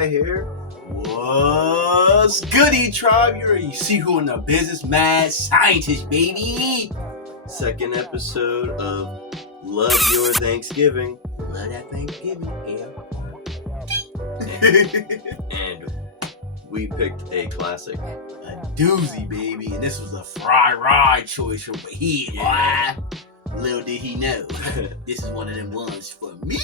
right here. What's goody, tribe? You already see who in the business, mad scientist, baby. Second episode of Love Your Thanksgiving. Love that Thanksgiving, yeah. And we picked a classic. A doozy, baby. And this was a fry ride choice over here. Yeah. Little did he know. This is one of them ones for me.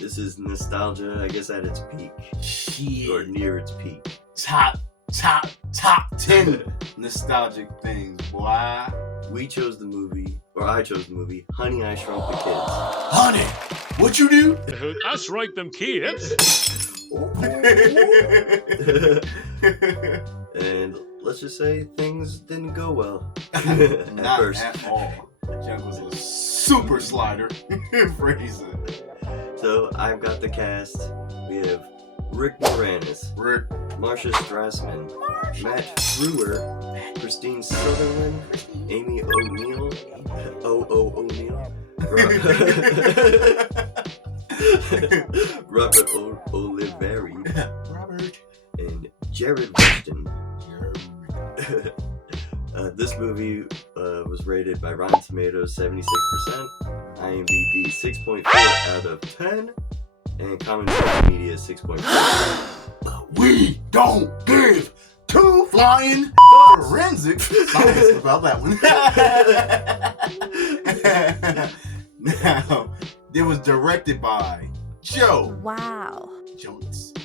This is nostalgia, I guess, at its peak. Shit. Or near its peak. Top 10 nostalgic things, boy. We chose the movie, or I chose the movie, Honey, I Shrunk the Kids. Honey, what you do? I shrunk them kids. And let's just say things didn't go well. Not first. at all. Junk was a super slider. Phrasing. So I've got the cast. We have Rick Moranis, Rick. Marsha Strassman, Matt Frewer, Christine Sutherland, Amy O'Neill, O'Neill, Robert Oliveri, Robert. and Jared Weston. This movie was rated by Rotten Tomatoes 76%, IMDb 6.4 out of 10, and Commentary Media 6.4. But we don't give two flying forensic science about that one. Now, it was directed by Joe. Wow. Johnston.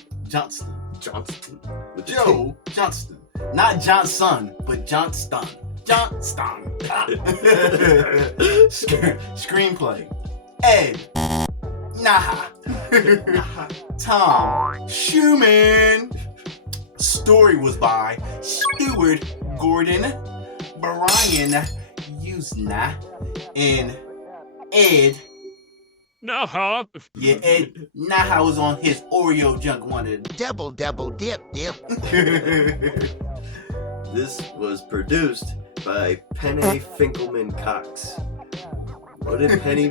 With the Joe Johnston. Not Johnson, but Johnston. Johnston. Screenplay. Ed. Naha. Tom Schumann. Story was by Stuart Gordon, Brian Usna, and Ed. Nah. Yeah, Ed Naha was on his Oreo junk wanted. Double dip. This was produced by Penny Finkelman Cox. What did Penny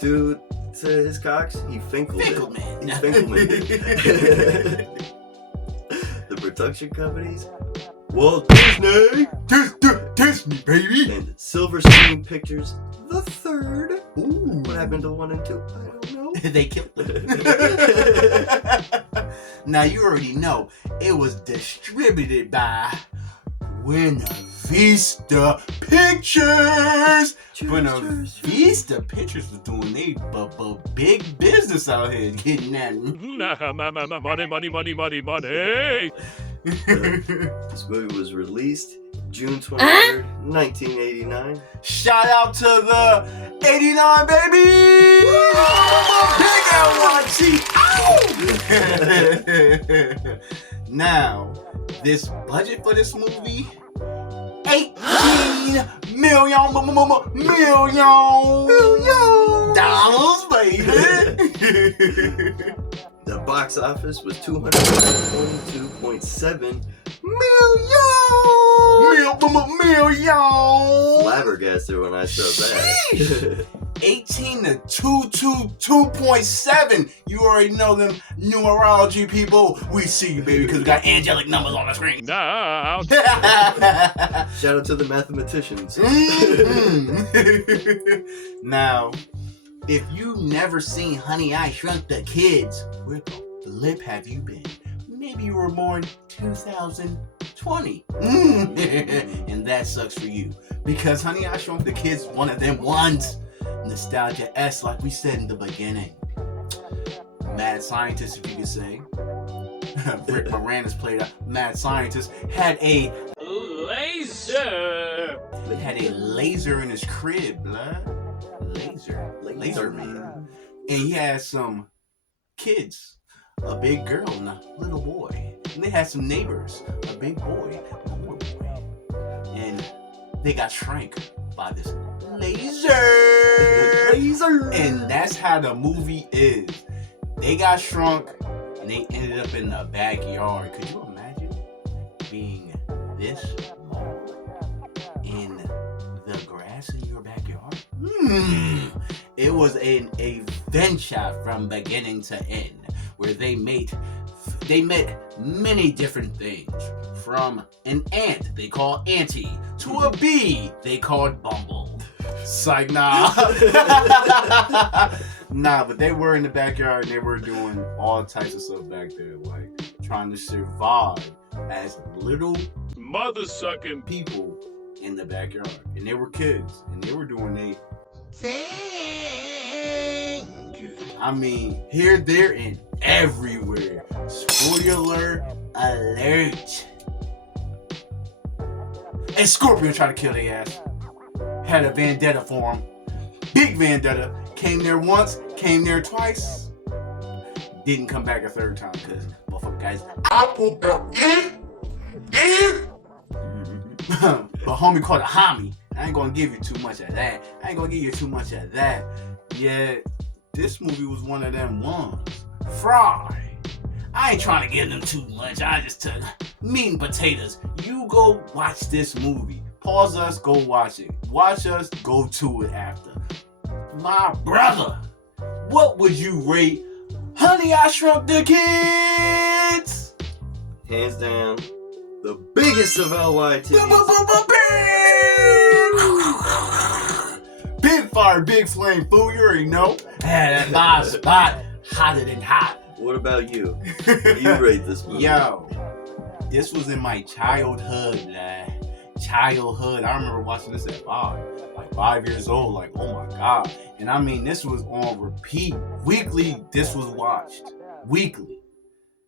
do to his Cox? He finkled it. He Finkelman it. The production companies: Walt Disney, Disney, baby. and Silver Screen Pictures the Third. Ooh, what happened to 1 and 2? I don't know. They killed them. Now you already know it was distributed by Buena Vista Pictures. Buena Vista Pictures was doing they big business out here getting that. Nah, money. This movie was released June 23rd, 1989. Shout out to the 89 baby! Big LYT! Now, this budget for this movie, $18 million dollars, baby! The box office was $222.7 million. Flabbergasted when I saw that. 18 to 222.7. You already know them numerology people. We see you, baby, because we got angelic numbers on the screen. Nah. Shout out to the mathematicians. Now, if you never seen Honey, I Shrunk the Kids, where the flip have you been? Maybe you were born 2020. And that sucks for you. Because Honey, I Shrunk the Kids, one of them ones. Nostalgia-esque, like we said in the beginning. Mad scientist, if you could say. Rick Moranis played a mad scientist. Had a laser. Had a laser in his crib, blood. Laser man. And he had some kids. A big girl and a little boy. And they had some neighbors. A big boy and a little boy. And they got shrank by this laser. And that's how the movie is. They got shrunk and they ended up in the backyard. Could you imagine being this small in the grass in your backyard? It was an adventure from beginning to end, where they made they meant many different things. From an ant they called Auntie to a bee they called Bumble. Psych, nah. Nah, but they were in the backyard and they were doing all types of stuff back there, like trying to survive as little Mother-sucking people in the backyard. And they were kids and they were doing their thing. I mean, here, there, and everywhere. Spoiler alert. And Scorpion tried to kill their ass. Had a vendetta for him. Big vendetta. Came there once, came there twice. Didn't come back a third time because motherfucker guys. But homie called a homie. I ain't gonna give you too much of that. Yeah, this movie was one of them ones. Fry. I ain't trying to give them too much. I just took meat and potatoes. You go watch this movie. Pause us, go watch it. Watch us, go to it after. My brother, what would you rate Honey, I Shrunk the Kids? Hands down, the biggest of LYT. Big fire, big flame, fool, you already know. That live spot, hotter than hot. What about you? What do you rate this movie? Yo, this was in my childhood, man. Childhood. I remember watching this at 5 years old. Like, oh my God. And I mean, this was on repeat. Weekly, this was watched. Weekly.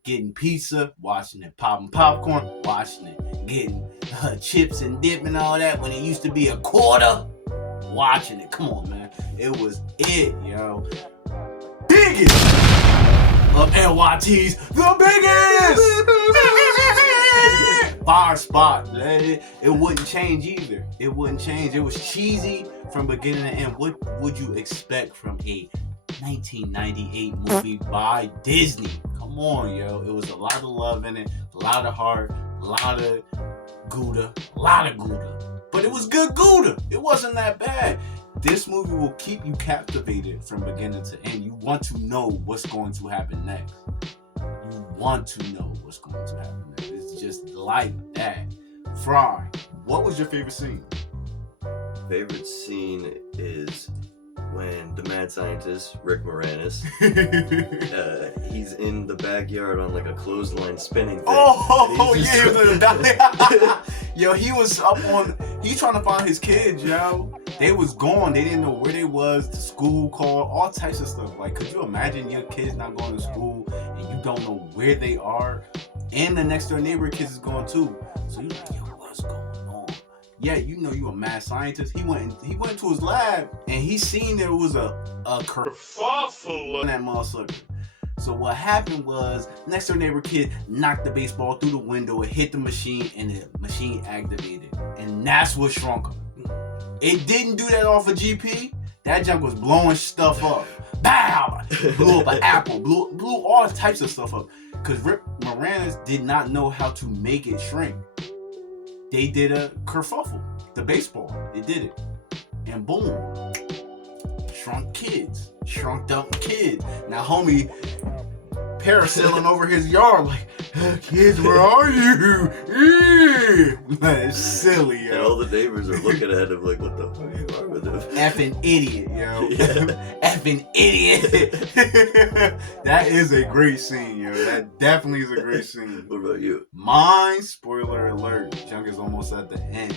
Getting pizza, watching it. Popping popcorn, watching it. Getting chips and dip and all that when it used to be a quarter. Watching it. Come on, man. It was it, yo. Biggest of LYT's, the biggest! Fire spot. It wouldn't change either. It wouldn't change. It was cheesy from beginning to end. What would you expect from a 1998 movie by Disney? Come on, yo. It was a lot of love in it, a lot of heart, a lot of Gouda. But it was good Gouda. It wasn't that bad. This movie will keep you captivated from beginning to end. You want to know what's going to happen next. It's just like that. Fry, what was your favorite scene? Favorite scene is when the mad scientist, Rick Moranis, he's in the backyard on like a clothesline spinning thing. Oh, yeah, he was in the back. Yo, he was up on, he's trying to find his kids, yo. They was gone. They didn't know where they was. The school called, all types of stuff. Like, could you imagine your kids not going to school and you don't know where they are? And the next door neighbor kids is going too. So you're like, yo, what's going on? Yeah, you know you a mad scientist. He went to his lab and he seen there was a kerfuffle on that motherfucker. So what happened was, next door neighbor kid knocked the baseball through the window, it hit the machine, and the machine activated. And that's what shrunk him. It didn't do that off of GP. That junk was blowing stuff up. Bow! Blew up an apple. Blew all types of stuff up. Because Rick Moranis did not know how to make it shrink. They did a kerfuffle. The baseball. They did it. And boom. Shrunk kids. Shrunked up kids. Now homie parasailing over his yard like, kids, where are you? Man, it's silly, yo. And all the neighbors are looking at him like, what the fuck is wrong with him? Effing idiot, yo. Yeah. Effing idiot. That is a great scene, yo. That definitely is a great scene. What about you? Mine, spoiler alert, junk is almost at the end.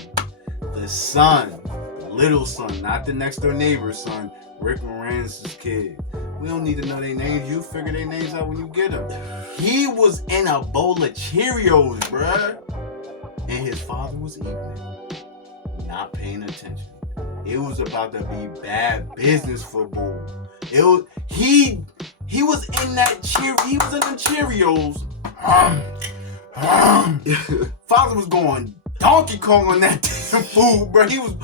The son, the little son, not the next door neighbor's son, Rick Moranis' kid. We don't need to know their names. You figure their names out when you get them. He was in a bowl of Cheerios, bruh. And his father was eating it. Not paying attention. It was about to be bad business for Bull. He was in that he was in them Cheerios. Father was going Donkey Kong on that damn food, bruh. He was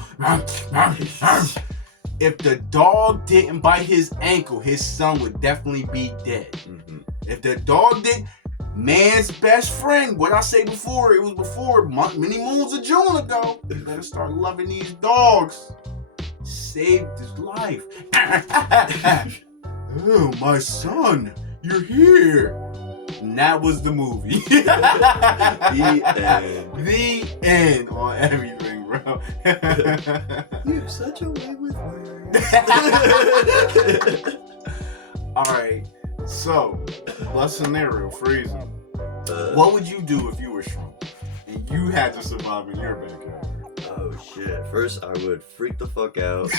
If the dog didn't bite his ankle, his son would definitely be dead. Mm-hmm. If the dog did, man's best friend, what I say before, it was before many moons of June ago. You better start loving these dogs. Saved his life. Oh, my son, you're here. And that was the movie. The end. The end on everything, bro. You have such a way with words. Alright, so, let's scenario, freezing. What would you do if you were shrunk and you had to survive in your backyard? Oh shit. First, I would freak the fuck out.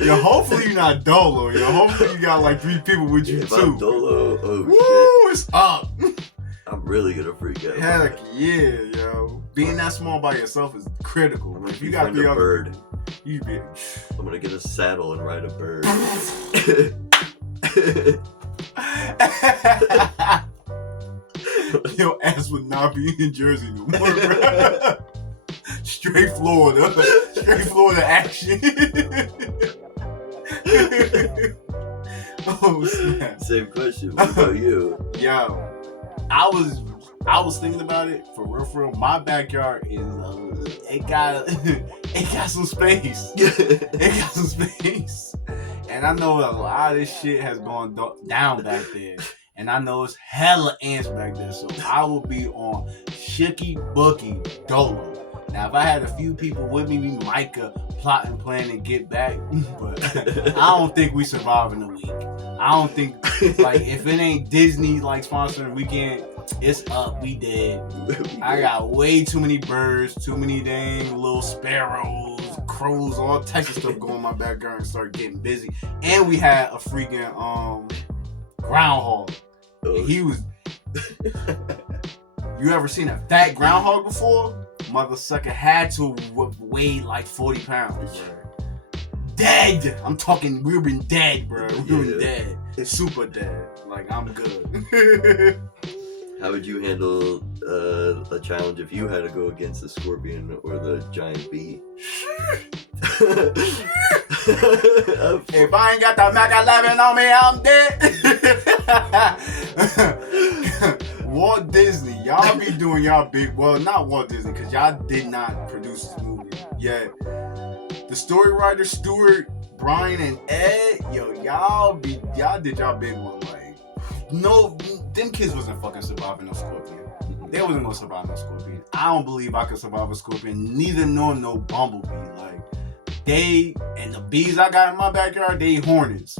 Yo, hopefully you're not dolo. Yo, hopefully you got like 3 people with you If too. I'm dolo, oh Woo, it's up. shit. I'm really gonna freak out. Heck yeah, yo. Being that small by yourself is critical. Like, if you got the other bird. you be. I'm gonna get a saddle and ride a bird. Your ass would not be in Jersey no more, bro. Straight Florida action. Oh snap! Same question. What about you? Yo, I was thinking about it for real. My backyard is it got some space. It got some space, and I know a lot of this shit has gone down back there. And I know it's hella ants back there, so I will be on Shooky Bookie Dolo. Now, if I had a few people with me, we might plot and plan and get back, but I don't think we survive in a week. I don't think, like, if it ain't Disney, like, sponsoring weekend, it's up, we dead. I got way too many birds, too many dang little sparrows, crows, all types of stuff going in my backyard and start getting busy. And we had a freaking, groundhog. And he was. You ever seen a fat groundhog before? Mother sucker had to weigh like 40 pounds. Bro. Dead. I'm talking. We've been dead, bro. We've been dead. Super dead. Like, I'm good. How would you handle a challenge if you had to go against the scorpion or the giant bee? If I ain't got the Mac 11 on me, I'm dead. Walt Disney, y'all be doing y'all big. Well, not Walt Disney, because y'all did not produce this movie yet. The story writers, Stuart, Brian, and Ed, yo, y'all did y'all big one. Like, no, them kids wasn't fucking surviving no scorpion. They wasn't gonna survive no scorpion. I don't believe I could survive a scorpion. Neither nor no bumblebee. Like, they and the bees I got in my backyard, they hornets.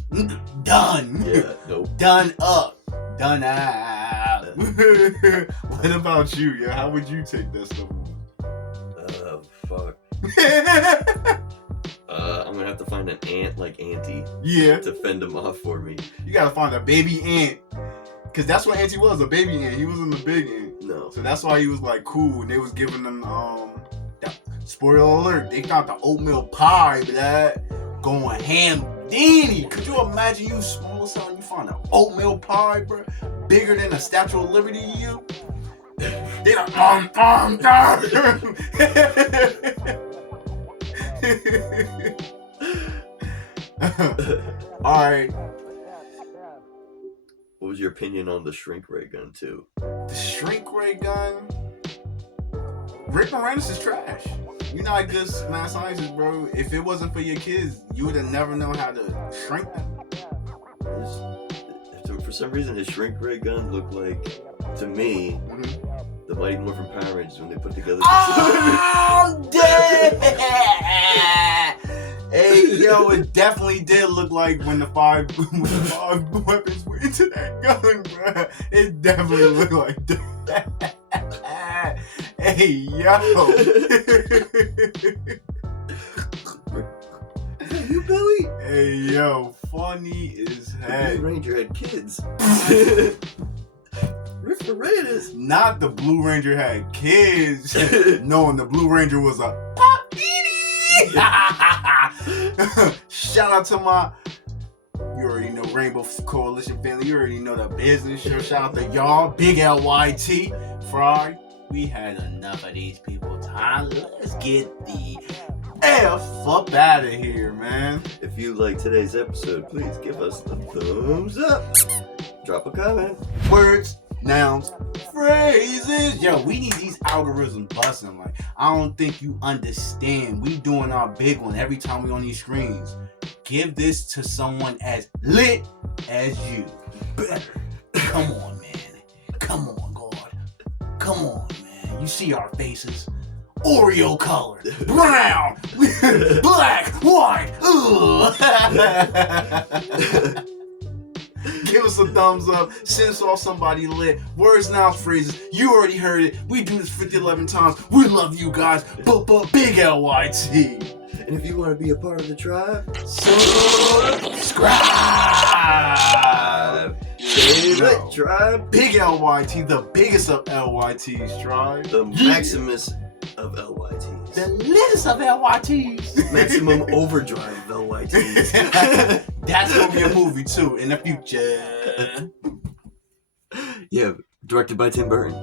Done. Yeah, nope. Done up. Done out. What about you? Yeah, how would you take that stuff on? Fuck. I'm gonna have to find an ant like Auntie. Yeah. To fend him off for me. You gotta find a baby ant. Cause that's what Auntie was, a baby ant. He wasn't a big ant. No. So that's why he was like cool. And they was giving them spoiler alert, they found the oatmeal pie, that going ham Danny. Could you imagine you small as hell and you find an oatmeal pie, bro? Bigger than a Statue of Liberty to you? They like, Alright. What was your opinion on the shrink ray gun too? The shrink ray gun? Rick Moranis is trash. You're not good math scientist, bro. If it wasn't for your kids, you would have never known how to shrink them. For some reason, his shrink ray gun looked like, to me, the Mighty Morphin Power Rangers when they put together. I'm dead! Hey, yo, it definitely did look like when the five weapons went into that gun, bro. It definitely looked like that. Hey, yo. You Billy? Hey, yo, funny as heck. The Blue Ranger had kids. Rick Moranis. Not the Blue Ranger had kids. Knowing the Blue Ranger was a shout out to my, you already know, Rainbow Coalition family. You already know the business show. Shout out to y'all. Big LYT. Fry. We had enough of these people. Time. Let's get the F up out of here, man. If you like today's episode, please give us the thumbs up. Drop a comment. Words, nouns, phrases. Yo, we need these algorithms busting. Like, I don't think you understand. We doing our big one every time we on these screens. give this to someone as lit as you. Better. Come on, man. Come on, God. Come on, man. You see our faces. Oreo colored, brown, black, white. Give us a thumbs up. Send us off somebody lit. Words, nouns, phrases. You already heard it. We do this 50-11 times. We love you guys. But big LYT. And if you want to be a part of the tribe, subscribe. Favorite tribe. Big LYT, the biggest of LYT's tribe. The Maximus of LYTs. The littest of LYTs. Maximum overdrive of LYTs. That's gonna be a movie too in the future. Yeah, directed by Tim Burton.